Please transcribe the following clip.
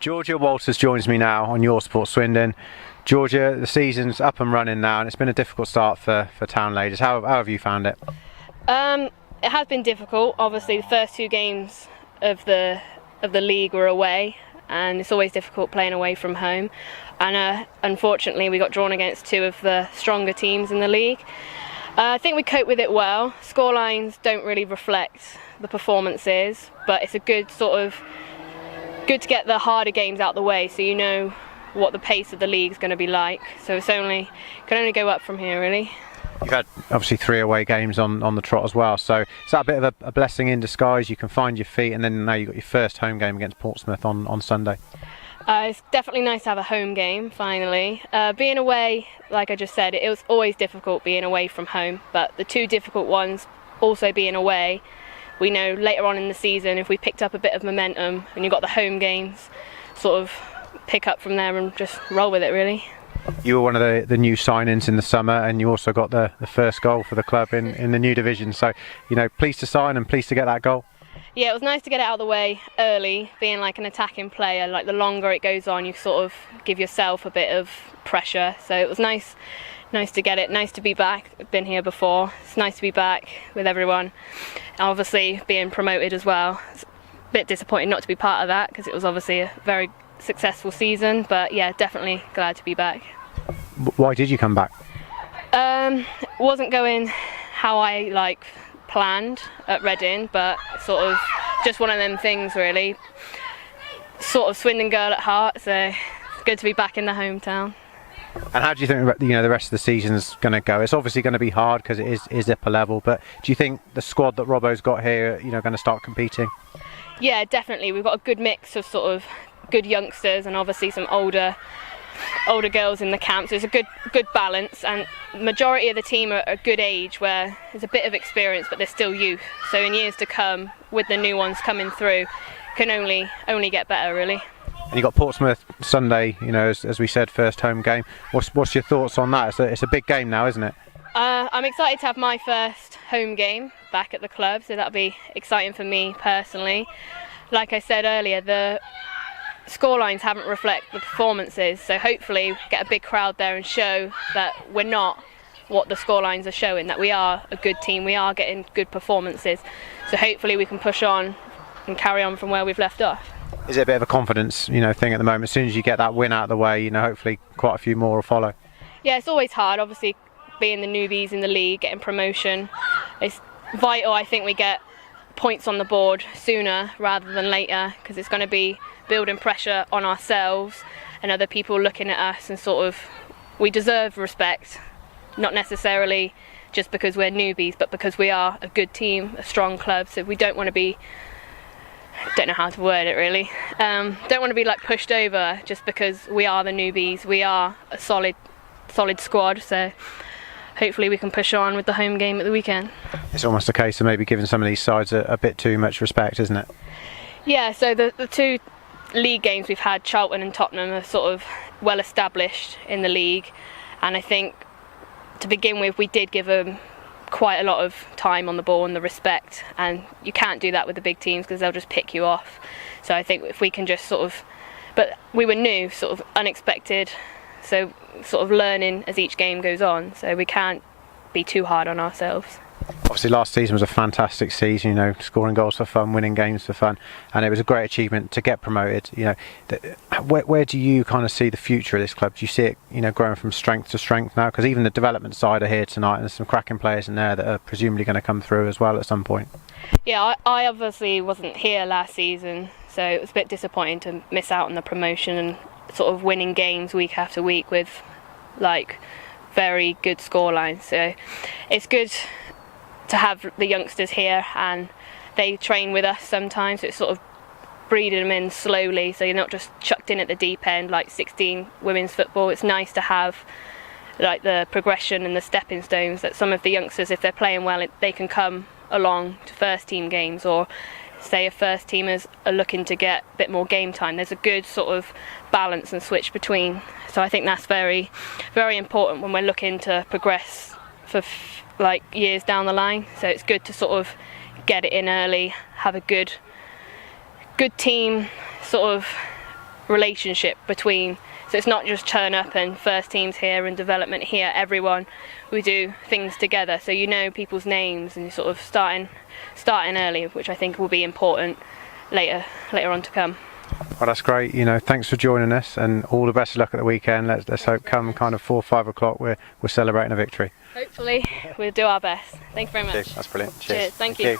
Georgia Walters joins me now on Your Sport Swindon. Georgia, the season's up and running now, and it's been a difficult start for Town Ladies. How have you found it? It has been difficult. Obviously, the first two games of the league were away, and it's always difficult playing away from home. And unfortunately, we got drawn against two of the stronger teams in the league. I think we coped with it well. Scorelines don't really reflect the performances, but it's a good to get the harder games out the way, so you know what the pace of the league is going to be like. So it can only go up from here, really. You've had obviously 3 away games on the trot as well, so is that a bit of a blessing in disguise? You can find your feet, and then now you've got your first home game against Portsmouth on Sunday. It's definitely nice to have a home game finally. Being away, like I just said, it was always difficult being away from home, but the two difficult ones also being away, we know later on in the season, if we picked up a bit of momentum and you've got the home games, sort of pick up from there and just roll with it, really. You were one of the new signings in the summer, and you also got the first goal for the club in the new division, so pleased to sign and pleased to get that goal. Yeah, it was nice to get it out of the way early. Being like an attacking player, like the longer it goes on, you sort of give yourself a bit of pressure, so it was nice to get it. Nice to be back. I've been here before. It's nice to be back with everyone. Obviously being promoted as well. It's a bit disappointing not to be part of that, because it was obviously a very successful season, but yeah, definitely glad to be back. Why did you come back? It wasn't going how I planned at Reading, but sort of just one of them things, really. Sort of Swindon girl at heart, so it's good to be back in the hometown. And how do you think the rest of the season's going to go? It's obviously going to be hard because it is upper level, but do you think the squad that Robbo's got here, going to start competing? Yeah, definitely. We've got a good mix of sort of good youngsters and obviously some older girls in the camp, so it's a good balance, and the majority of the team are a good age where there's a bit of experience but they're still youth, so in years to come with the new ones coming through can only get better, really. And you got Portsmouth Sunday, as we said, first home game. What's your thoughts on that? It's a big game now, isn't it? I'm excited to have my first home game back at the club, so that'll be exciting for me personally. Like I said earlier, the scorelines haven't reflected the performances, so hopefully get a big crowd there and show that we're not what the scorelines are showing, that we are a good team, we are getting good performances, so hopefully we can push on and carry on from where we've left off. Is it a bit of a confidence thing at the moment? As soon as you get that win out of the way, hopefully quite a few more will follow. Yeah, it's always hard, obviously being the newbies in the league, getting promotion. It's vital, I think, we get points on the board sooner rather than later, because it's going to be building pressure on ourselves and other people looking at us, and sort of we deserve respect, not necessarily just because we're newbies, but because we are a good team, a strong club, so we don't want to be, don't know how to word it really, don't want to be pushed over just because we are the newbies. We are a solid squad, so hopefully we can push on with the home game at the weekend. It's almost a case of maybe giving some of these sides a bit too much respect, isn't it? Yeah, so the two league games we've had, Charlton and Tottenham, are sort of well established in the league, and I think to begin with we did give them quite a lot of time on the ball and the respect, and you can't do that with the big teams because they'll just pick you off. So I think if we can just but we were new, sort of unexpected, so sort of learning as each game goes on, so we can't be too hard on ourselves. Obviously last season was a fantastic season, scoring goals for fun, winning games for fun, and it was a great achievement to get promoted. Where do you kind of see the future of this club? Do you see it growing from strength to strength now? Because even the development side are here tonight, and there's some cracking players in there that are presumably going to come through as well at some point. Yeah, I obviously wasn't here last season, so it was a bit disappointing to miss out on the promotion and sort of winning games week after week with very good scorelines. So it's good to have the youngsters here, and they train with us sometimes, so it's sort of breeding them in slowly, so you're not just chucked in at the deep end like 16 women's football. It's nice to have the progression and the stepping stones, that some of the youngsters, if they're playing well, they can come along to first team games, or say if first teamers are looking to get a bit more game time, there's a good sort of balance and switch between. So I think that's very, very important when we're looking to progress for years down the line. So it's good to sort of get it in early, have a good team, sort of relationship between. So it's not just turn up and first teams here and development here. Everyone, we do things together. So you know people's names and you're sort of starting early, which I think will be important later on to come. Well, that's great. Thanks for joining us, and all the best of luck at the weekend. Let's hope come kind of 4 or 5 o'clock we're celebrating a victory. Hopefully, we'll do our best. Thank you very much. That's brilliant. Cheers. Cheers. Thank you.